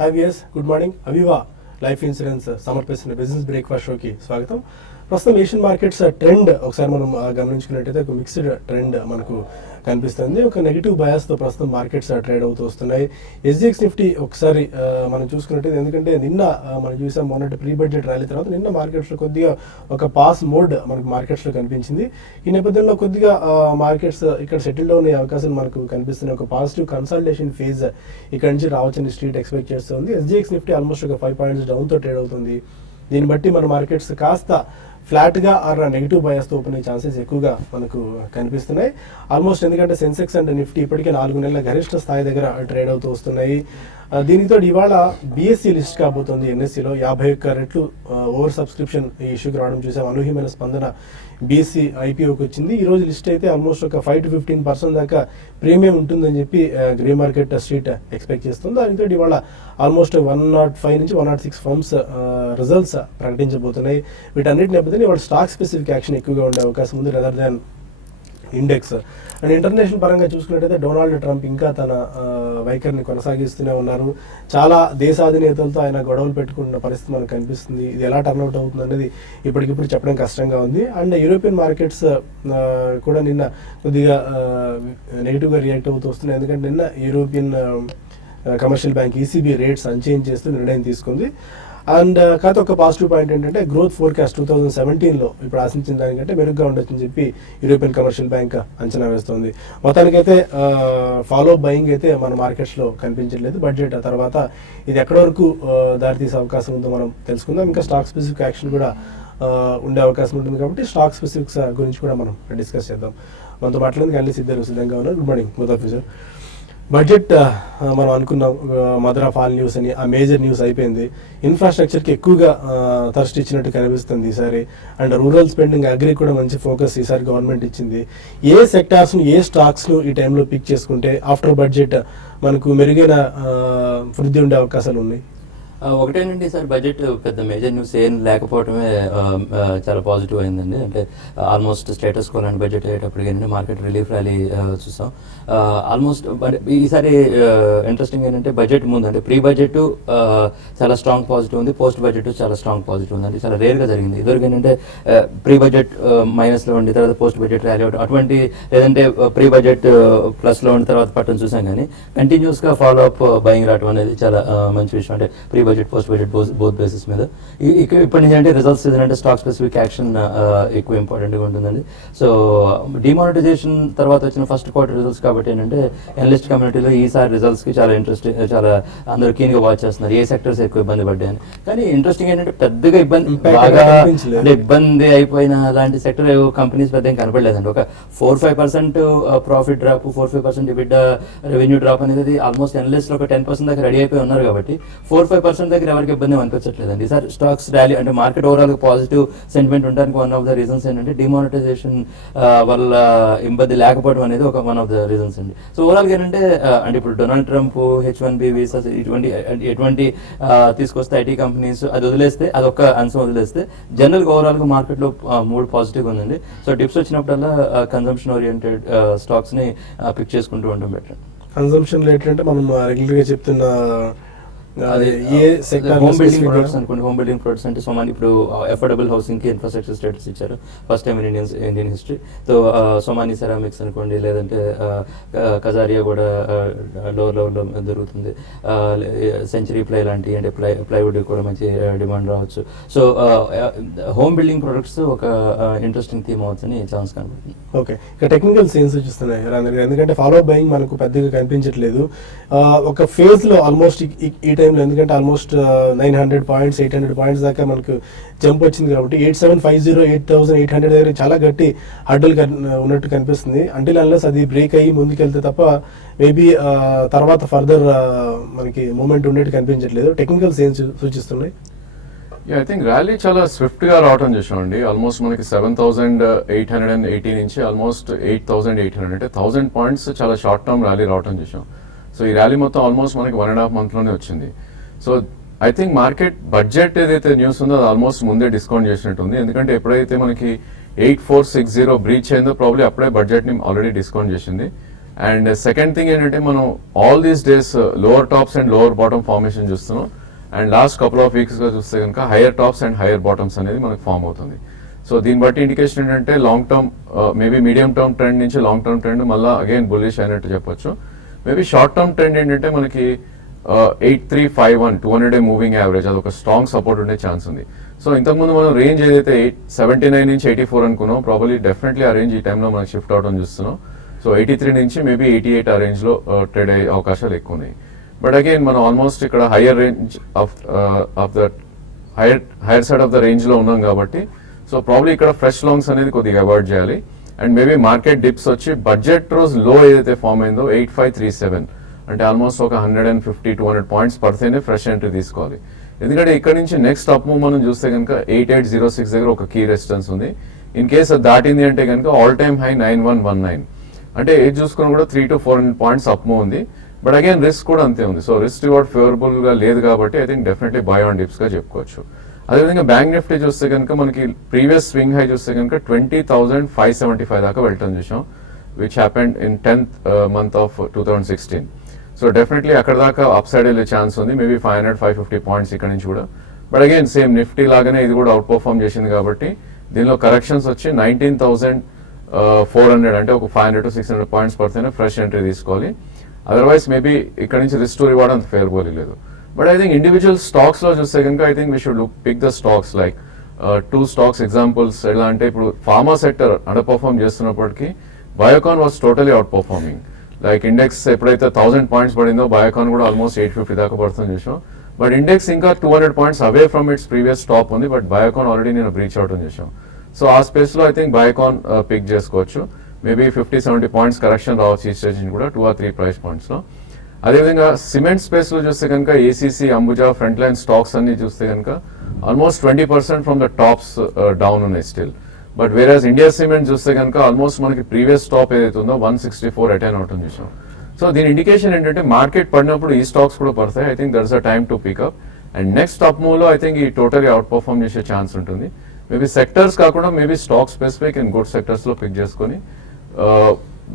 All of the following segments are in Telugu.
Hi viewers, good morning. Aviva life insurance సమర్పిస్తున్న బిజినెస్ బ్రేక్ఫాస్ట్ షోకి స్వాగతం. ప్రస్తుతం ఏషియన్ మార్కెట్స్ ట్రెండ్ ఒకసారి మనం గమనించుకున్నట్టయితే ఒక మిక్స్డ్ ట్రెండ్ మనకు కనిపిస్తుంది. ఒక నెగిటివ్ బయాస్తో ప్రస్తుతం మార్కెట్స్ ట్రేడ్ అవుతూ వస్తున్నాయి. SGX నిఫ్టీ ఒకసారి మనం చూసుకున్నట్టయితే, ఎందుకంటే నిన్న మనం చూసాం మొన్నటి ప్రీ బడ్జెట్ ర్యాలీ తర్వాత నిన్న మార్కెట్స్లో కొద్దిగా ఒక పాస్ మోడ్ మనకు మార్కెట్స్లో కనిపించింది. ఈ నేపథ్యంలో కొద్దిగా మార్కెట్స్ ఇక్కడ సెటిల్ డౌన్ అయ్యే అవకాశం మనకు కనిపిస్తుంది. ఒక పాజిటివ్ కన్సల్టేషన్ ఫేజ్ ఇక్కడ నుంచి రావచ్చని స్ట్రీట్ ఎక్స్పెక్ట్ చేస్తుంది. SGX నిఫ్టీ ఆల్మోస్ట్ ఒక 5 పాయింట్స్ డౌన్తో ట్రేడ్ అవుతుంది. దీన్ని బట్టి మన మార్కెట్స్ కాస్త ఫ్లాట్గా ఆర్ నెగిటివ్ బయాస్తో ఓపెన్ అయ్యే ఛాన్సెస్ ఎక్కువగా మనకు కనిపిస్తున్నాయి ఆల్మోస్ట్. ఎందుకంటే సెన్సెక్స్ అండ్ నిఫ్టీ ఇప్పటికే 4 నెలల గరిష్ట స్థాయి దగ్గర ట్రేడ్ అవుతూ వస్తున్నాయి. దీనితో ఇవాళ BSE లిస్ట్ కాబోతోంది. NSEలో 51 రెట్లు ఓవర్ సబ్స్క్రిప్షన్ ఈ ఇష్యూకి రావడం చూసాం. అనూహ్యమైన స్పందన BSE IPOకి వచ్చింది. ఈ రోజు లిస్ట్ అయితే ఆల్మోస్ట్ ఒక 5 to 15% దాకా ప్రీమియం ఉంటుందని చెప్పి గ్రే మార్కెట్ స్ట్రీట్ ఎక్స్పెక్ట్ చేస్తుంది. దానితో ఇవాళ ఆల్మోస్ట్ 105 నుంచి 106 ఫర్మ్స్ రిజల్ట్స్ ప్రకటించబోతున్నాయి. వీటన్నిటి నేపథ్యంలో ఇవాళ స్టాక్ స్పెసిఫిక్ యాక్షన్ ఎక్కువగా ఉండే అవకాశం ఉంది rather than index. And international పరంగా చూసుకున్నట్టయితే డొనాల్డ్ ట్రంప్ ఇంకా తన వైఖరిని కొనసాగిస్తూనే ఉన్నారు. చాలా దేశాధినేతలతో ఆయన గొడవలు పెట్టుకున్న పరిస్థితి మనకు కనిపిస్తుంది. ఇది ఎలా టర్న్అవుట్ అవుతుంది అనేది ఇప్పటికిప్పుడు చెప్పడం కష్టంగా ఉంది. అండ్ యూరోపియన్ మార్కెట్స్ కూడా నిన్న కొద్దిగా నెగిటివ్గా రియాక్ట్ అవుతూ వస్తున్నాయి. ఎందుకంటే నిన్న European commercial bank ECB rates unchanged చేస్తూ నిర్ణయం తీసుకుంది. అండ్ కాకపోతే ఒక పాజిటివ్ పాయింట్ ఏంటంటే గ్రోత్ ఫోర్కాస్ట్ 2017లో ఇప్పుడు ఆశించిన దానికంటే మెరుగ్గా ఉండొచ్చని చెప్పి యూరోపియన్ కమర్షియల్ బ్యాంక్ అంచనా వేస్తోంది. మొత్తానికైతే ఫాలో బయింగ్ అయితే మన మార్కెట్స్లో కనిపించట్లేదు. బడ్జెట్ తర్వాత ఇది ఎక్కడి వరకు దారితీసే అవకాశం ఉందో మనం తెలుసుకుందాం. ఇంకా స్టాక్ స్పెసిఫిక్ యాక్షన్ కూడా ఉండే అవకాశం ఉంటుంది కాబట్టి స్టాక్ స్పెసిఫిక్స్ గురించి కూడా మనం డిస్కస్ చేద్దాం. మనతో మాట్లాడేందుకు అన్ని సిద్ధంగా ఉన్నారు. Good morning both of you sir. Budget మనం అనుకున్నాం మదర్ ఆఫ్ ఆల్ న్యూస్ అని, ఆ మేజర్ న్యూస్ అయిపోయింది. ఇన్ఫ్రాస్ట్రక్చర్కి ఎక్కువగా థర్స్ట్ ఇచ్చినట్టు కనిపిస్తుంది ఈసారి. అండ్ రూరల్ స్పెండింగ్ అగ్రి కూడా మంచి ఫోకస్ ఈసారి గవర్నమెంట్ ఇచ్చింది. ఏ సెక్టార్స్ను ఏ స్టాక్స్ను ఈ టైంలో పిక్ చేసుకుంటే ఆఫ్టర్ బడ్జెట్ మనకు మెరుగైన వృద్ధి ఉండే అవకాశాలు ఉన్నాయి? ఒకటేనండి సార్, బడ్జెట్ పెద్ద మేజర్ న్యూస్ ఏం లేకపోవడమే చాలా పాజిటివ్ అయిందండి. అంటే ఆల్మోస్ట్ స్టేటస్ కో లాంటి బడ్జెట్ అయ్యేటప్పటికి మార్కెట్ రిలీఫ్ ర్యాలీ చూసాం. ఆల్మోస్ట్ ఈసారి ఇంట్రెస్టింగ్ ఏంటంటే బడ్జెట్ ముందు అంటే ప్రీ బడ్జెట్ చాలా స్ట్రాంగ్ పాజిటివ్ ఉంది, పోస్ట్ బడ్జెట్ చాలా స్ట్రాంగ్ పాజిటివ్ ఉంది. అంటే చాలా రేర్గా జరిగింది. ఇదివరకు ఏంటంటే ప్రీ బడ్జెట్ మైనస్లో ఉండి తర్వాత పోస్ట్ బడ్జెట్ ర్యాలీ అవడం అటువంటి, లేదంటే ప్రీ బడ్జెట్ ప్లస్లో ఉండి తర్వాత పట్టడం చూసాం. కానీ కంటిన్యూస్గా ఫాలో అప్ బయింగ్ రావడం అనేది చాలా మంచి విషయం. అంటే pre budget post budget both basis మీద ఇప్పటి నుంచి అంటే రిజల్ట్స్ అంటే స్టాక్ స్పెసిఫిక్ యాక్షన్ ఎక్కువ ఇంపార్టెంట్గా ఉంటుందండి. సో డిమానిటైజేషన్ తర్వాత వచ్చిన ఫస్ట్ క్వార్టర్ రిజల్ట్స్ కాబట్టి ఏంటంటే అనలిస్ట్ కమ్యూనిటీలో ఈసారి రిజల్ట్స్కి చాలా చాలా అందరూ కీన్గా వాచ్ చేస్తున్నారు ఏ సెక్టర్స్ ఎక్కువ ఇబ్బంది పడ్డాయని. కానీ ఇంట్రెస్టింగ్ ఏంటంటే పెద్దగా బాగా అంటే ఇబ్బంది అయిపోయిన అలాంటి సెక్టర్ కంపెనీస్ పెద్ద ఏం కనపడలేదండి. ఒక 4-5% profit drop, 4-5% EBITDA revenue drop అనేది ఆల్మోస్ట్ అనలిస్ట్ ఒక 10% దాకా రెడీ అయిపోయి ఉన్నారు కాబట్టి 4-5% దగ్గర ఎవరికి ఇబ్బంది అనిపించట్లేదండి. ఈసారి స్టాక్స్ ర్యాలీ అంటే మార్కెట్ ఓవరాల్ పాజిటివ్ సెంటిమెంట్ ఉండడానికి వన్ ఆఫ్ ద రీజన్స్ ఏంటంటే డిమానిటైజేషన్ వల్ల ఇబ్బంది లేకపోవడం అనేది ఒక వన్ ఆఫ్ ద రీజన్స్ అండి. సో ఓవరాల్ గా ఏంటంటే అంటే ఇప్పుడు డొనాల్డ్ ట్రంప్ H1B వీసాస్ ఎటువంటి తీసుకొస్తే ఐటీ కంపెనీస్ అది వదిలేస్తే అదొక అంశం వదిలేస్తే జనరల్ గా ఓవరాల్ గా మార్కెట్ లో మూడ్ పాజిటివ్ ఉందండి. సో డిప్స్ వచ్చినప్పుడల్లా కన్సంప్షన్ ఓరియంటెడ్ స్టాక్స్ ని పిక్ చేసుకుంటూ ఉండడం బెటర్. కన్సంప్షన్ రిలేటెడ్ అంటే మనం రెగ్యులర్ గా చెప్తున్న హోమ్ బిల్డింగ్ ప్రొడక్ట్స్ అనుకోండి. హోమ్ బిల్డింగ్ ప్రొడక్ట్స్ అంటే సోమాని ఇప్పుడు అఫోర్డబుల్ హౌసింగ్ కి ఇన్ఫ్రాస్ట్రక్చర్ స్టేటస్ ఇచ్చారు first time in Indian history. So Somani ceramics అనుకోండి, లేదంటే కజారియా కూడా లోవర్ లెవెల్లో దొరుకుతుంది. సెంచరీ ప్లై లాంటి అంటే ప్లైవుడ్ కూడా మంచి డిమాండ్ రావచ్చు. సో హోమ్ బిల్డింగ్ ప్రొడక్ట్స్ ఒక ఇంట్రెస్టింగ్ థీమ్ అవచ్చని ఛాన్స్ కనబడుతుంది. ఓకే, ఇక టెక్నికల్ సైన్స్ చూస్తున్నాయి ఎందుకంటే ఫాలో బయింగ్ మనకు పెద్దగా కనిపించట్లేదు. ఒక ఫేజ్ లో ఆల్మోస్ట్ ఈ టైంలో ఎందుకంటే ఆల్మోస్ట్ 900 పాయింట్స్ 800 పాయింట్స్ దాకా మనకు జంప్ వచ్చింది కాబట్టి 8750 8800 దగ్గర చాలా గట్టి అడ్డులు ఉన్నట్టు కనిపిస్తుంది. అంటిల్ అన్లెస్ అది బ్రేక్ అయ్యి ముందుకెళ్తే తప్ప మేబీ తర్వాత ఫర్దర్ మనకి మూమెంట్ ఉండేట్టు కనిపించట్లేదు. టెక్నికల్ సైన్స్ సూచిస్తున్నాయి. ఐ థింక్ ర్యాలీ చాలా స్విఫ్ట్ గా రావటం చూసామండి. ఆల్మోస్ట్ మనకి 7880 నుంచి ఆల్మోస్ట్ 8800 అంటే 1000 పాయింట్స్ చాలా షార్ట్ టర్మ్ ర్యాలీ రావటం చూసాం. సో ఈ ర్యాలీ మొత్తం ఆల్మోస్ట్ మనకి 1.5 monthలోనే వచ్చింది. So I think market budget ఏదైతే న్యూస్ ఉందో అది ఆల్మోస్ట్ ముందే డిస్కౌంట్ చేసినట్టుంది. ఎందుకంటే ఎప్పుడైతే మనకి 8460 బ్రీచ్ అయిందో ప్రాబ్లీ అప్పుడే బడ్జెట్ ని ఆల్రెడీ డిస్కౌంట్ చేసింది. అండ్ సెకండ్ థింగ్ ఏంటంటే మనం all these days lower tops and lower bottom formation చూస్తున్నాం. అండ్ లాస్ట్ కపుల్ ఆఫ్ వీక్స్గా చూస్తే కనుక hire tops and higher bottoms అనేది మనకు ఫామ్ అవుతుంది. సో దీన్ని బట్టి ఇండికేషన్ ఏంటంటే long term maybe medium term trend నుంచి లాంగ్ టర్మ్ ట్రెండ్ మళ్ళీ అగైన్ బుల్లిష్ అయినట్టు చెప్పొచ్చు. మేబీ షార్ట్ టర్మ్ ట్రెండ్ ఏంటంటే మనకి 8351 200-day మూవింగ్ యావరేజ్ అది ఒక స్ట్రాంగ్ సపోర్ట్ ఉండే ఛాన్స్ ఉంది. సో ఇంతకుముందు మనం రేంజ్ ఏదైతే 79 నుంచి 84 అనుకున్నాం, ప్రాబబ్లీ డెఫినెట్లీ ఆ రేంజ్ ఈ టైంలో మనకి షిఫ్ట్ అవడం చూస్తున్నాం. సో 83 నుంచి మేబీ 88 ఆ రేంజ్లో ట్రేడ్ అయ్యే అవకాశాలు ఎక్కువ ఉన్నాయి. బట్ అగైన్ మనం ఆల్మోస్ట్ ఇక్కడ higher range of the higher side of the రేంజ్లో ఉన్నాం కాబట్టి సో ప్రాబ్లీ ఇక్కడ ఫ్రెష్ లాంగ్స్ అనేది కొద్దిగా అవాయిడ్ చేయాలి. అండ్ మేబీ మార్కెట్ డిప్స్ వచ్చి బడ్జెట్ రోజు లో ఏదైతే ఫామ్ అయిందో 8537 అంటే ఆల్మోస్ట్ ఒక 150-200 పాయింట్స్ పడితేనే ఫ్రెష్ ఎంట్రీ తీసుకోవాలి. ఎందుకంటే ఇక్కడ నుంచి నెక్స్ట్ అప్ మూవ్ మనం చూస్తే కనుక 8806 దగ్గర ఒక కీ రెసిస్టెన్స్ ఉంది. ఇన్ కేస్ అది దాటింది అంటే కనుక ఆల్ టైమ్ హై 9119 అంటే ఏది చూసుకున్నా కూడా 300-400 పాయింట్స్ అప్ మూవ్ ఉంది. బట్ అగైన్ రిస్క్ కూడా అంతే ఉంది. సో రిస్క్ రివార్డ్ ఫేవరబుల్ గా లేదు కాబట్టి I think definitely by on dips గా చెప్పుకోవచ్చు. అదేవిధంగా బ్యాంక్ నిఫ్టీ చూస్తే కనుక మనకి ప్రీవియస్ స్వింగ్ హై చూస్తే కనుక 20,575 దాకా వెళ్ళటం చూసాం, which happened in 10th month of 2016. So definitely అక్కడ దాకా అప్ సైడ్ వెళ్ళే ఛాన్స్ ఉంది, మేబీ 500-550 పాయింట్స్ ఇక్కడ నుంచి కూడా. బట్ అగైన్ సేమ్ నిఫ్టీ లాగానే ఇది కూడా అవుట్ పర్ఫార్మ్ చేసింది కాబట్టి దీనిలో కరెక్షన్స్ వచ్చి 19,400 అంటే ఒక 500-600 పాయింట్స్ పడితేనే ఫ్రెష్ ఎంట్రీ తీసుకోవాలి. అదర్వైజ్ మేబీ ఇక్కడ నుంచి రిస్క్ టు రివార్డ్ అంత ఫేవరబుల్ లేదు. But I think individual stocks లో చూస్తే కనుక I think we should pick the stocks like 2 stocks examples ఎలా అంటే ఇప్పుడు ఫార్మా సెక్టర్ అండర్ పర్ఫార్మ్ చేస్తున్నప్పటికీ Biocon was totally outperforming. Like index ఎప్పుడైతే 1000 పాయింట్స్ పడిందో బయోకాన్ కూడా ఆల్మోస్ట్ 850 దాకా పడుతుంది చూసాం. బట్ ఇండెక్స్ ఇంకా 200 points away from it's previous top ఉంది, బట్ బయోకాన్ ఆల్రెడీ నేను బ్రీచ్ అవడం చూసాం. సో ఆ స్పేస్ లో ఐ థింక్ బయోకాన్ పిక్ చేసుకోవచ్చు. మేబీ 50-70 పాయింట్స్ కరెక్షన్ రావచ్చు ఈ స్టేజ్ నుంచి కూడా 2 or 3 ప్రైస్ పాయింట్స్ లో. అదేవిధంగా సిమెంట్ స్పేస్ లో చూస్తే కనుక ACC, Ambuja, front line stocks అన్ని చూస్తే కనుక almost 20% from the tops down ఉన్నాయి still. But whereas India cement చూస్తే కనుక ఆల్మోస్ట్ మనకి ప్రీవియస్ టాప్ ఏదైతే ఉందో 164 అటైన్ అవటం చూసాం. సో దీని ఇండికేషన్ ఏంటంటే మార్కెట్ పడినప్పుడు ఈ స్టాక్స్ కూడా పడతాయి. I think దర్స్ a time to pick up. And next up move లో ఐ థింక్ ఈ టోటలీ అవుట్ పర్ఫార్మ్ చేసే ఛాన్స్ ఉంటుంది. మేబీ సెక్టర్స్ కాకుండా maybe stock specific and good sectors లో పిక్ చేసుకొని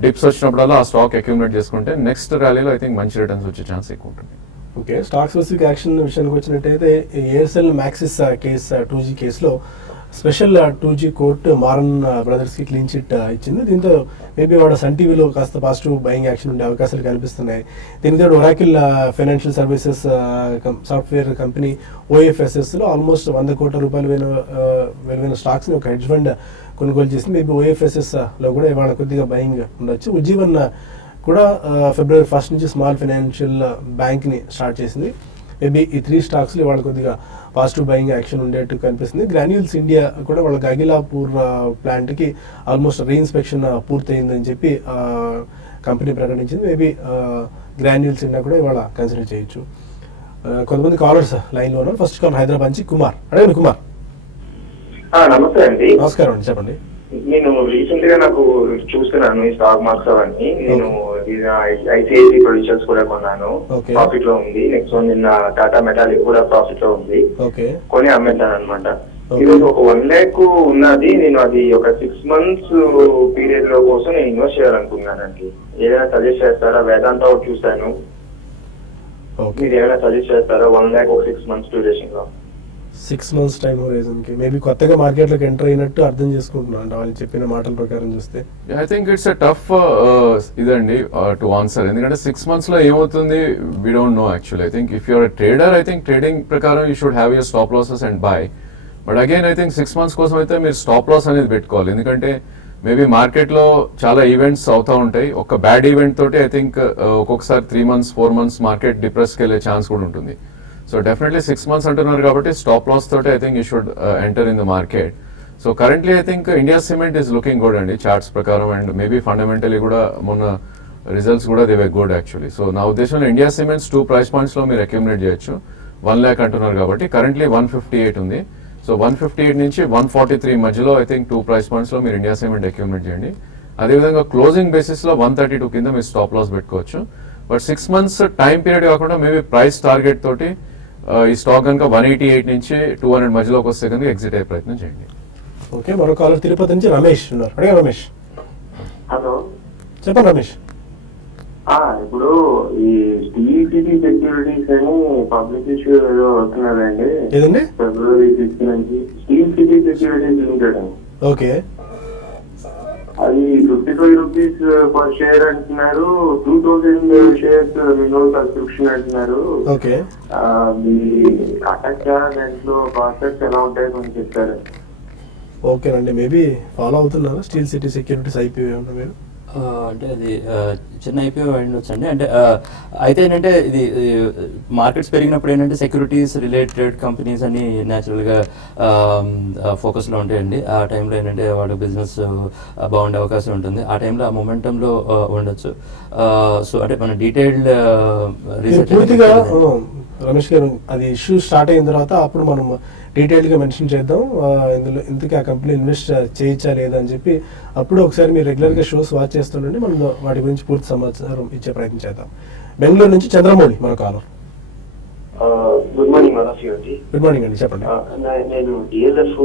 డిప్స్ వచ్చినప్పుడల్లా ఆ స్టాక్ అక్యూములేట్ చేసుకుంటే నెక్స్ట్ ర్యాలీలో ఐ థింక్ మంచి రిటర్న్స్ వచ్చే ఛాన్స్ ఎక్కువ ఉంటుంది. ఓకే, స్టాక్ స్పెసిఫిక్ యాక్షన్ విషయానికి వచ్చినట్టయితే ఏఎస్ఎల్ మ్యాక్సిస్ కేస్ 2G కేసులో స్పెషల్ 2G కోర్టు మారన్ బ్రదర్స్కి క్లీన్ చిట్ ఇచ్చింది. దీంతో మేబీ వాడు సన్ టీవీలో కాస్త పాజిటివ్ బయింగ్ యాక్షన్ ఉండే అవకాశాలు కనిపిస్తున్నాయి. దీనితో Oracle financial services software company ఓఎఫ్ఎస్ఎస్లో ఆల్మోస్ట్ 100 కోట్ల రూపాయలు విలువైన స్టాక్స్ని ఒక హెడ్జ్ ఫండ్ కొనుగోలు చేసింది. మేబీ ఓఎఫ్ఎస్ఎస్లో కూడా ఇవాళ కొద్దిగా బయింగ్ ఉండొచ్చు. ఉజ్జీవన్ కూడా February 1st నుంచి స్మాల్ ఫైనాన్షియల్ బ్యాంక్ని స్టార్ట్ చేసింది. మేబీ ఈ 3 స్టాక్స్లో ఇవాళ కొద్దిగా పాజిటివ్ బయింగ్ యాక్షన్ ఉండేట్టు కనిపిస్తుంది. గ్రాన్యూల్స్ ఇండియా కూడా వాళ్ళ గగిలాపూర్ ప్లాంట్కి ఆల్మోస్ట్ రీఇన్స్పెక్షన్ పూర్తయిందని చెప్పి కంపెనీ ప్రకటించింది. మేబీ గ్రాన్యూల్స్ ఇండియా కూడా ఇవాళ కన్సిడర్ చేయొచ్చు. కొంతమంది కాలర్స్ లైన్లో ఉన్నారు. ఫస్ట్ కాల్ హైదరాబాద్ నుంచి కుమార్. అడగండి కుమార్. నమస్తే అండి. నమస్కారం అండి, చెప్పండి. నేను రీసెంట్ గా నాకు చూస్తున్నాను ఈ స్టాక్ మార్క్స్ అవన్నీ. నేను ఐసిఐసి ప్రొడ్యూసర్స్ కూడా కొన్నాను, ప్రాఫిట్ లో ఉంది. నెక్స్ట్ వన్ నిన్న టాటా మెటాలిక్ కూడా ప్రాఫిట్ లో ఉంది, కొని అమ్మేద్దాను అనమాట. ఈరోజు ఒక 1 lakh ఉన్నది. నేను అది ఒక 6 months పీరియడ్ లో కోసం నేను ఇన్వెస్ట్ చేయాలనుకున్నానండి. ఏదైనా సజెస్ట్ చేస్తారా? వేదాంత ఒకటి చూసాను, మీరు ఏమైనా సజెస్ట్ చేస్తారా? 1 lakh ఒక 6 months డ్యూరేషన్ లో. 6 months టైం హోరైజన్ కి మేబీ కొత్తగా మార్కెట్లోకి ఎంటర్ అయినట్టు అర్థం చేసుకుంటున్నాను వాళ్ళు చెప్పిన మాటల ప్రకారం చూస్తే. I think it's a tough ఇదండి టు ఆన్సర్. ఎందుకంటే 6 months లో ఏమవుతుంది we don't know actually. I think if you're trader I think trading ప్రకారం you should have your stop losses and buy. But again I think 6 months కోసం అయితే మీరు స్టాప్ లాస్ అనేది పెట్టుకోవాలి. ఎందుకంటే మేబీ మార్కెట్లో చాలా ఈవెంట్స్ అవుతూ ఉంటాయి. ఒక బ్యాడ్ ఈవెంట్ తోటి ఐ థింక్ ఒక్కొక్కసారి 3 months 4 months మార్కెట్ డిప్రెస్కి వెళ్ళే ఛాన్స్ కూడా ఉంటుంది. సో డెఫినెట్లీ 6 months అంటున్నారు కాబట్టి స్టాప్ లాస్ తోటి I think you should enter in the market. So currently I think India cement is looking good అండి చార్ట్స్ ప్రకారం. అండ్ మేబీ ఫండమెంటలీ కూడా మొన్న రిజల్ట్స్ కూడా they way good actually. So నా ఉద్దేశంలో ఇండియా సిమెంట్స్ 2 price points లో మీరు అక్యూములేట్ చేయొచ్చు. 1 lakh అంటున్నారు కాబట్టి కరెంట్లీ 158 ఉంది. సో 158 నుంచి 143 మధ్యలో ఐ థింక్ 2 price points లో మీరు ఇండియా సిమెంట్ అక్యూములేట్ చేయండి. అదేవిధంగా క్లోజింగ్ బేసిస్ లో 132 కింద మీరు స్టాప్ లాస్ పెట్టుకోవచ్చు. బట్ 6 months టైం పీరియడ్ కాకుండా మేబీ ప్రైస్ టార్గెట్ తోటి ఈ స్టాక్ కనుక 188 నుంచి 200 మధ్యలోకి వస్తే కనుక ఎగ్జిట్ అయ్యే ప్రయత్నం చేయండి. ఓకే, మరో కాలర్ తిరుపతి నుంచి రమేష్ ఉన్నారు. అడిగా రమేష్. హలో, చెప్పండి రమేష్. ఇప్పుడు ఈ టీఈటీటీ సెక్యూరిటీస్ అని పబ్లిక్ ఇష్యూ ఏదో అవుతున్నారండి ఏదండి? February 6 నుంచి స్టీల్ సిటీ సెక్యూరిటీస్ లిమిటెడ్ అని. ఓకే, అది 55 రూపీస్ పర్ షేర్ అంటున్నారు, 2000 షేర్స్ మినిమం సబ్స్క్రిప్షన్ అంటున్నారు. ఓకే. మీ అటాక్ దాంట్లో కాన్సెప్ట్స్ ఎలా ఉంటాయో కొంచెం చెప్తారు. ఓకేనండి, మేబీ ఫాలో అవుతున్నారు స్టీల్ సిటీ సెక్యూరిటీస్ ఐపీఓ ఏమన్నా మీరు? అంటే అది చిన్న ఐపీఓ ఉండొచ్చు అండి. అంటే అయితే ఏంటంటే ఇది మార్కెట్స్ పెరిగినప్పుడు ఏంటంటే సెక్యూరిటీస్ రిలేటెడ్ కంపెనీస్ అని న్యాచురల్గా ఫోకస్లో ఉంటాయండి. ఆ టైంలో ఏంటంటే వాడు బిజినెస్ బాగుండే అవకాశం ఉంటుంది. ఆ టైంలో ఆ మొమెంటంలో ఉండొచ్చు. సో అంటే మన డీటెయిల్డ్ రీసెర్చ్ పూర్తిగా రమేష్ గారు అది ఇష్యూ స్టార్ట్ అయిన తర్వాత అప్పుడు మనం డీటెయిల్గా మెన్షన్ చేద్దాం ఇందులో ఇంతకీ ఆ కంపెనీ ఇన్వెస్ట్ చేయించా లేదా అని చెప్పి. అప్పుడు ఒకసారి మీరు రెగ్యులర్గా షోస్ వాచ్ చేస్తుండండి, మనం వాటి గురించి పూర్తి సమాచారం ఇచ్చే ప్రయత్నం చేద్దాం. బెంగళూరు నుంచి చంద్రమౌళి మన కాలర్. Good morning Madhav. Good morning అండి, చెప్పండి. నేను డిఎల్ఎఫ్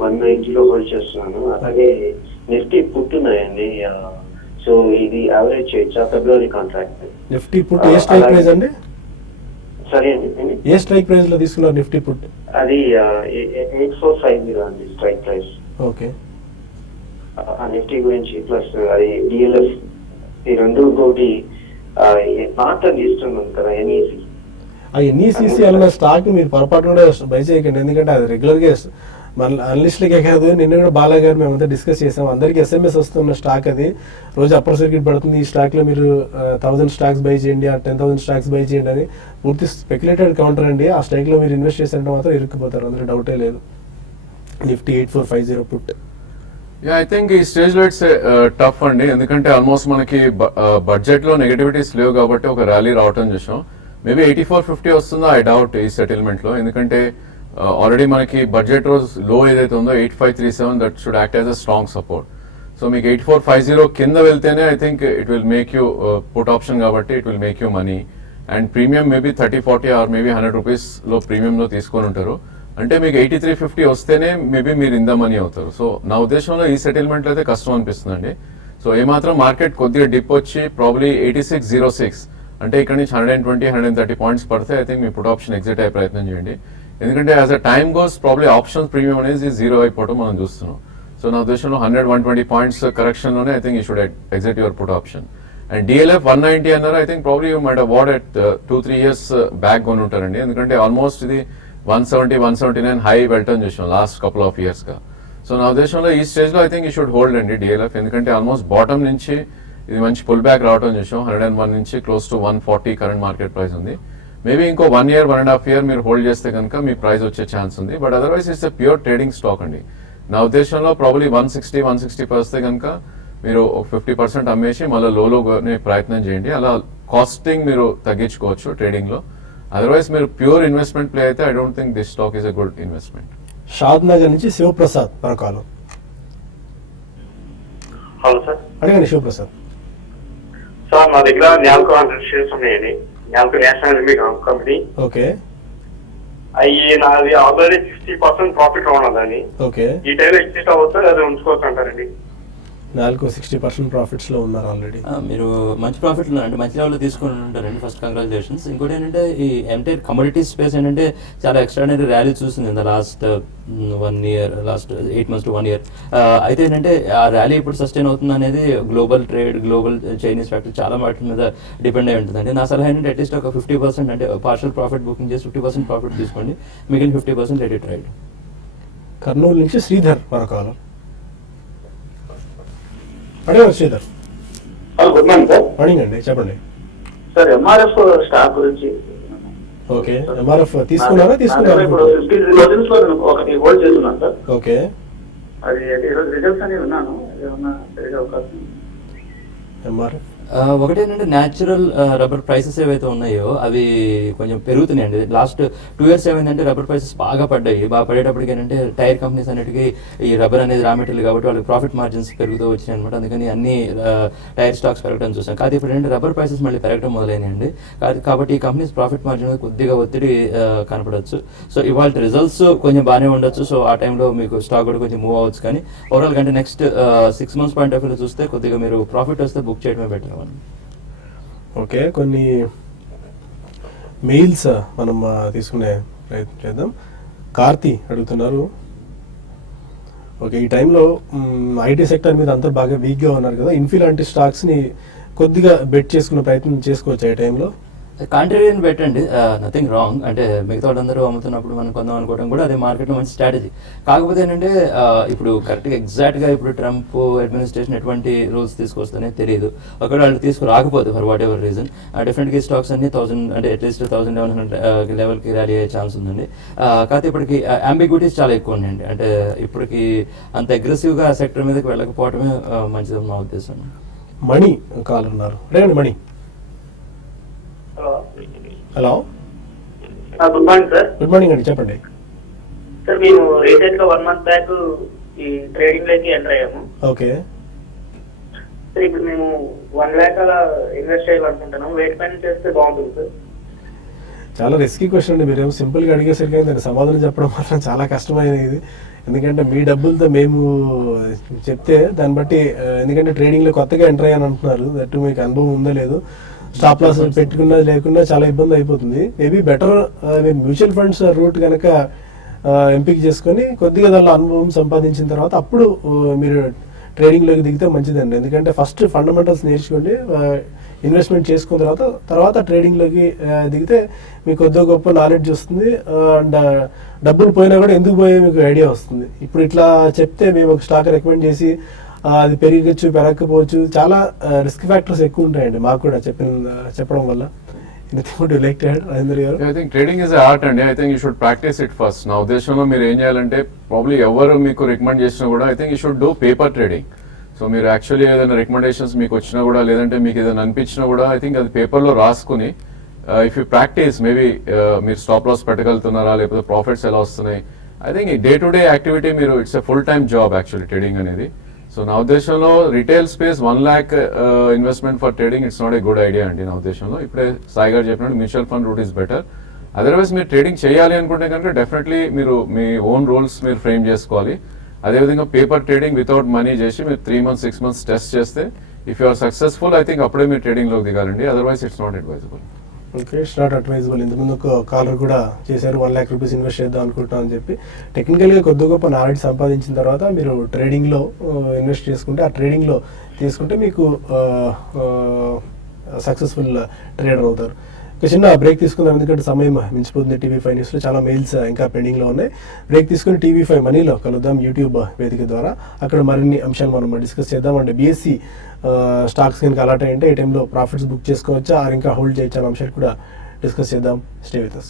190 హోల్డ్ చేస్తున్నాను. అలాగే నిఫ్టీ పుట్టున్నాయండి. సో ఇది యావరేజ్ చేయొచ్చా ఫిబ్రవరి కాంట్రాక్ట్? నిఫ్టీ పుట్ ఏ స్ట్రైక్ ప్రైస్ అండి? సరే అండి, ఏ స్ట్రైక్ ప్రైస్ లో తీసుకున్నారు నిఫ్టీ పుట్? అది 8450 అండి స్ట్రైక్ ప్రైస్. ఓకే. నిఫ్టీ గురించి ప్లస్ అది డిఎల్ఎఫ్ ఈ రెండు. ఇంకోటి నార్తన్ ఈస్టర్న్ ఉంది కదా ఎన్ఈసి. ఆ ఎన్ఈసిసి అన్న స్టాక్ మీరు పొరపాటు కూడా బై చేయకండి, ఎందుకంటే అది రెగ్యులర్గా మన అనలిస్టులకే కాదు, నిన్న కూడా బాలా గారు మేమంతా డిస్కస్ చేసాం. అందరికి ఎస్ఎంఎస్ వస్తున్న స్టాక్ అది, రోజు అప్పర్ సర్క్యూట్ పడుతుంది. ఈ స్టాక్ లో మీరు 1000 స్టాక్స్ బై చేయండి, 10,000 స్టాక్స్ బై చేయండి అని పూర్తి స్పెక్యులేటెడ్ కౌంటర్ అండి. ఆ స్టాక్ లో మీరు ఇన్వెస్ట్ చేసినట్టు మాత్రం ఇరుక్కుపోతారు, అందులో డౌటే లేదు. Nifty 8450 put. ఐ థింక్ ఈ స్టేజ్ లో ఇట్స్ టఫ్ అండి, ఎందుకంటే ఆల్మోస్ట్ మనకి బడ్జెట్ లో నెగటివిటీస్ లేవు కాబట్టి ఒక ర్యాలీ రావటం చూసాం. మేబీ 8450 వస్తుందో ఐ డౌట్ ఈ సెటిల్మెంట్ లో, ఎందుకంటే ఆల్రెడీ మనకి బడ్జెట్ రోజు లో ఏదైతే ఉందో 8537 that should act as a strong support. So మీకు 8450 కింద వెళ్తేనే I think it will make you put option కాబట్టి it will make you money. And premium maybe 30-40 or maybe 100 rupees లో ప్రీమియంలో తీసుకొని ఉంటారు. అంటే మీకు 8350 వస్తేనే మేబీ మీరు ఇంద మనీ అవుతారు. సో నా ఉద్దేశంలో ఈ సెటిల్మెంట్ అయితే కష్టం అనిపిస్తుందండి. సో ఏమాత్రం మార్కెట్ కొద్దిగా డిప్ వచ్చి ప్రాబ్లీ 8606 అంటే ఇక్కడ నుంచి 120-130 పాయింట్స్ పడితే I think me put option exit అయ్యే ప్రయత్నం చేయండి. ఎందుకంటే as a time goes probably options premium అనేది 0 అయిపోవడం మనం చూస్తున్నాం. సో నా ఉద్దేశంలో 100-120 పాయింట్స్ కరెక్షన్ లోనే I think you should exit your put option. And DLF 190 అన్నారు, I think probably you might award at 2-3 years back కొని ఉంటారండి, ఎందుకంటే ఆల్మోస్ట్ ఇది 170-179 హై వెళ్ళటం చూసాం లాస్ట్ కపుల్ ఆఫ్ ఇయర్స్ గా. సో నా ఉద్దేశంలో ఈ స్టేజ్ లో I think you should hold అండి డిఎల్ఎఫ్, ఎందుకంటే ఆల్మోస్ట్ బాటమ్ నుంచి ఇది మంచి పుల్ బ్యాక్ రావడం చూసాం. 101 నుంచి close to 140 current market price ఉంది. మేబీ ఇంకో 1 year 1.5 year మీరు హోల్డ్ చేస్తే కనుక మీ ప్రైస్ వచ్చే ఛాన్స్ ఉంది. But otherwise it's a pure trading stock అండి. నా ఉద్దేశంలో ప్రాబ్లీ 160 వస్తే కనుక మీరు 50% అమ్మేసి మళ్ళీ లోలో ప్రయత్నం చేయండి. అలా కాస్టింగ్ మీరు తగ్గించుకోవచ్చు ట్రేడింగ్ లో. అదర్వైజ్ మీరు ప్యూర్ ఇన్వెస్ట్మెంట్ ప్లే అయితే I don't think this stock is a good investment. Shadnagar నుంచి శివప్రసాద్ పరకాలు. Hello sir. అడగండి శివప్రసాద్. సార్ మా దగ్గర న్యాల్కో 100 షేర్స్ ఉన్నాయండి. న్యాల్కో నేషనల్ కంపెనీ. ఓకే. అవి నాది ఆల్రెడీ 60% ప్రాఫిట్ ఉన్నదని. ఓకే. ఈ టైంలో ఎగ్జిట్ అవ్వచ్చు అది ఉంచుకోవచ్చు అంటారండి? 60% ప్రాఫిట్స్ లో ఉన్నారు ఆల్రెడీ. మీరు మంచి ప్రాఫిట్ అంటే మంచి లెవెల్లో తీసుకుని ఉంటారండి. First congratulations. ఇంకోటి ఏంటంటే ఈ ఎంటైర్ కమోడిటీస్ స్పేస్ ఏంటంటే చాలా ఎక్స్ట్రాడినరీ ర్యాలీ చూసింది in the last 1 year, last 8 months to 1 year. అయితే ఏంటంటే ఆ ర్యాలీ ఇప్పుడు సస్టైన్ అవుతుంది అనేది global trade, global Chinese factory చాలా వాటి మీద డిపెండ్ అయి ఉంటుందండి. నా సలహా ఏంటంటే అట్లీస్ట్ ఒక 50% అంటే పార్షల్ ప్రాఫిట్ బుకింగ్ చేసి 50% ప్రాఫిట్ తీసుకోండి, మిగిలిన 50% లెట్ ఇట్ రైడ్. కర్నూలు నుంచి శ్రీధర్ మరొక అడగండి Sridhar. Good morning sir. Morning అండి, చెప్పండి సార్ ఎంఆర్ఎఫ్ స్టాక్ గురించి. ఓకే. ఎంఆర్ఎఫ్ తీసుకున్నారా? తీసుకున్నారా? ఇప్పుడు 50 రోజుల్లో ఒకటి హోల్డ్ చేస్తున్నాను సార్. ఓకే. అది ఈరోజు రిజల్ట్స్ అని విన్నాను, ఏమన్నా జరిగే అవకాశం? ఎంఆర్ఎఫ్ ఒకటేంటంటే న్యాచురల్ రబ్బర్ ప్రైసెస్ ఏవైతే ఉన్నాయో అవి కొంచెం పెరుగుతున్నాయండి. లాస్ట్ 2 years ఏమైందంటే రబ్బర్ ప్రైసెస్ బాగా పడ్డాయి. బాగా పడేటప్పటికి ఏంటంటే టైర్ కంపెనీస్ అన్నిటికీ ఈ రబ్బర్ అనేది రా మెటీరియల్ కాబట్టి వాళ్ళకి ప్రాఫిట్ మార్జిన్స్ పెరుగుతూ వచ్చినాయి అనమాట. అందుకని అన్ని టైర్ స్టాక్స్ పెరగడం చూసాం. కానీ ఇప్పుడు ఏంటంటే రబ్బర్ ప్రైసెస్ మళ్ళీ పెరగడం మొదలైనాయండి. కాబట్టి ఈ కంపెనీస్ ప్రాఫిట్ మార్జిన్ మీద కొద్దిగా ఒత్తిడి కనపడవచ్చు. సో ఇవాళ రిజల్ట్స్ కొంచెం బాగానే ఉండొచ్చు. సో ఆ టైంలో మీకు స్టాక్ కూడా కొంచెం మూవ్ అవ్వచ్చు. కానీ ఓవరాల్ కంటే next 6 months point of view చూస్తే కొద్దిగా మీరు ప్రాఫిట్ వస్తే బుక్ చేయడమే బెటర్. ఓకే, కొన్ని మెయిల్స్ మనం తీసుకునే ప్రయత్నం చేద్దాం. కార్తీ అడుగుతున్నారు, ఓకే ఈ టైంలో ఐటీ సెక్టర్ మీద అంతా బాగా వీక్గా ఉన్నారు కదా, ఇన్ఫీ లాంటి స్టాక్స్ని కొద్దిగా బెట్ చేసుకునే ప్రయత్నం చేసుకోవచ్చు ఈ టైంలో? కాంట్రేరియన్ పెట్టండి, నథింగ్ రాంగ్. అంటే మిగతా వాళ్ళందరూ అమ్ముతున్నప్పుడు మనం కొందాం అనుకోవడం కూడా అదే మార్కెట్లో మంచి స్ట్రాటజీ. కాకపోతే ఏంటంటే ఇప్పుడు కరెక్ట్గా ఎగ్జాక్ట్గా ఇప్పుడు ట్రంప్ అడ్మినిస్ట్రేషన్ ఎటువంటి రూల్స్ తీసుకొస్తానే తెలియదు. ఒకవేళ వాళ్ళు తీసుకురాకపోతే ఫర్ వాట్ ఎవర్ రీజన్ డెఫినెట్గా స్టాక్స్ అన్ని 1000 అంటే అట్లీస్ట్ 1100 లెవెల్కి ర్యాలీ అయ్యే ఛాన్స్ ఉందండి. కాకపోతే ఇప్పటికి అంబిగ్యూటీస్ చాలా ఎక్కువ ఉన్నాయండి. అంటే ఇప్పటికి అంత అగ్రెసివ్గా ఆ సెక్టర్ మీదకి వెళ్ళకపోవడమే మంచిదని మా ఉద్దేశం. మణి కాల్ ఉన్నారు, రేండి Mani. Hello, good morning sir. Good morning అండి, చెప్పండి. సార్ మేము రీసెంట్ గా 1 month బ్యాక్ ఈ ట్రేడింగ్ లోకి ఎంటర్ అయ్యాము. ఓకే సార్ ఇప్పుడు మేము 1 lakh అలా ఇన్వెస్ట్ చేయాలనుకుంటున్నాం. వెయిట్ పైన చేస్తే బాగుంటుంది సార్. చాలా రిస్కీ క్వశ్చన్ అండి. మీరేమో సింపుల్గా అడిగేసరికి దానికి సమాధానం చెప్పడం మాత్రం చాలా కష్టమైనది. ఎందుకంటే మీ డబ్బులతో మేము చెప్తే దాన్ని బట్టి, ఎందుకంటే ట్రేడింగ్లో కొత్తగా ఎంటర్ అయ్యాను అంటున్నారు, దట్టు మీకు అనుభవం ఉందో లేదో, స్టాప్ లాస్ పెట్టుకున్నా లేకున్నా చాలా ఇబ్బంది అయిపోతుంది. మేబీ బెటర్ మేము మ్యూచువల్ ఫండ్స్ రూట్ కనుక ఎంపిక చేసుకొని కొద్దిగా దానిలో అనుభవం సంపాదించిన తర్వాత అప్పుడు మీరు ట్రేడింగ్లోకి దిగితే మంచిదండి. ఎందుకంటే ఫస్ట్ ఫండమెంటల్స్ నేర్చుకోండి, ఇన్వెస్ట్మెంట్ చేసుకున్న తర్వాత ట్రేడింగ్లోకి దిగితే మీకు కొద్దిగా గొప్ప నాలెడ్జ్ వస్తుంది. అండ్ డబ్బులు పోయినా కూడా ఎందుకు పోయే మీకు ఐడియా వస్తుంది. ఇప్పుడు ఇట్లా చెప్తే మేము ఒక స్టాక్ రికమెండ్ చేసి అది పెరగచ్చు పెరగకపోవచ్చు, చాలా రిస్క్ ఫ్యాక్టర్స్ ఎక్కువ ఉంటాయండి మాకు కూడా చెప్పడం వల్ల. I think trading is art అండి. I think you should practise it first. నా ఉద్దేశంలో మీరు ఏం చేయాలంటే, ప్రాబ్లీ ఎవరు మీకు రికమెండ్ చేసినా కూడా I think you should do paper trading. So మీరు యాక్చువల్లీ ఏదైనా రికమెండేషన్స్ మీకు వచ్చినా కూడా, లేదంటే మీకు ఏదైనా అనిపించినా కూడా ఐ థింక్ అది పేపర్లో రాసుకుని ఇఫ్ యూ ప్రాక్టీస్, మేబీ మీరు స్టాప్ లాస్ పెట్టగలుగుతున్నారా, లేకపోతే ప్రాఫిట్స్ ఎలా వస్తున్నాయి. I think day to day activity మీరు it's a full time job actually trading అనేది. సో నా ఉద్దేశంలో retail space 1 lakh investment for trading it's not a good idea అండి నా ఉద్దేశంలో. ఇప్పుడే సాయి గారు చెప్పినట్టు mutual fund route is better. Otherwise మీరు ట్రేడింగ్ చేయాలి అనుకుంటే కనుక డెఫినెట్లీ మీరు మీ ఓన్ రూల్స్ మీరు ఫ్రేమ్ చేసుకోవాలి. అదేవిధంగా పేపర్ ట్రేడింగ్ వితౌట్ మనీ చేసి మీరు 3 months 6 months టెస్ట్ చేస్తే if you are successful I think అప్పుడే మీరు ట్రేడింగ్లోకి దిగాలండి. Otherwise it's not advisable. Okay, it's not advisable. ఇంతకుముందు ఒక కాలర్ కూడా చేశారు 1 lakh రూపీస్ ఇన్వెస్ట్ చేద్దాం అనుకుంటాం అని చెప్పి. టెక్నికల్గా కొద్ది గొప్ప నాలెడ్జ్ సంపాదించిన తర్వాత మీరు ట్రేడింగ్లో ఇన్వెస్ట్ చేసుకుంటే, ఆ ట్రేడింగ్లో తీసుకుంటే మీకు సక్సెస్ఫుల్ ట్రేడర్ అవుతారు. ఒక చిన్న బ్రేక్ తీసుకుందాం, ఎందుకంటే సమయం మించిపోతుంది. TV5 న్యూస్లో చాలా మెయిల్స్ ఇంకా పెండింగ్లో ఉన్నాయి. బ్రేక్ తీసుకుని TV5 మనీలో కలుద్దాం యూట్యూబ్ వేదిక ద్వారా. అక్కడ మరిన్ని అంశాలు మనం డిస్కస్ చేద్దాం. అంటే BSE స్టాక్స్ కనుక అలాట్ అయ్యింటే ఈ టైంలో ప్రాఫిట్స్ బుక్ చేసుకోవచ్చా, ఆర్ ఇంకా హోల్డ్ చేయొచ్చా అనే అంశాలు కూడా డిస్కస్ చేద్దాం. Stay with us.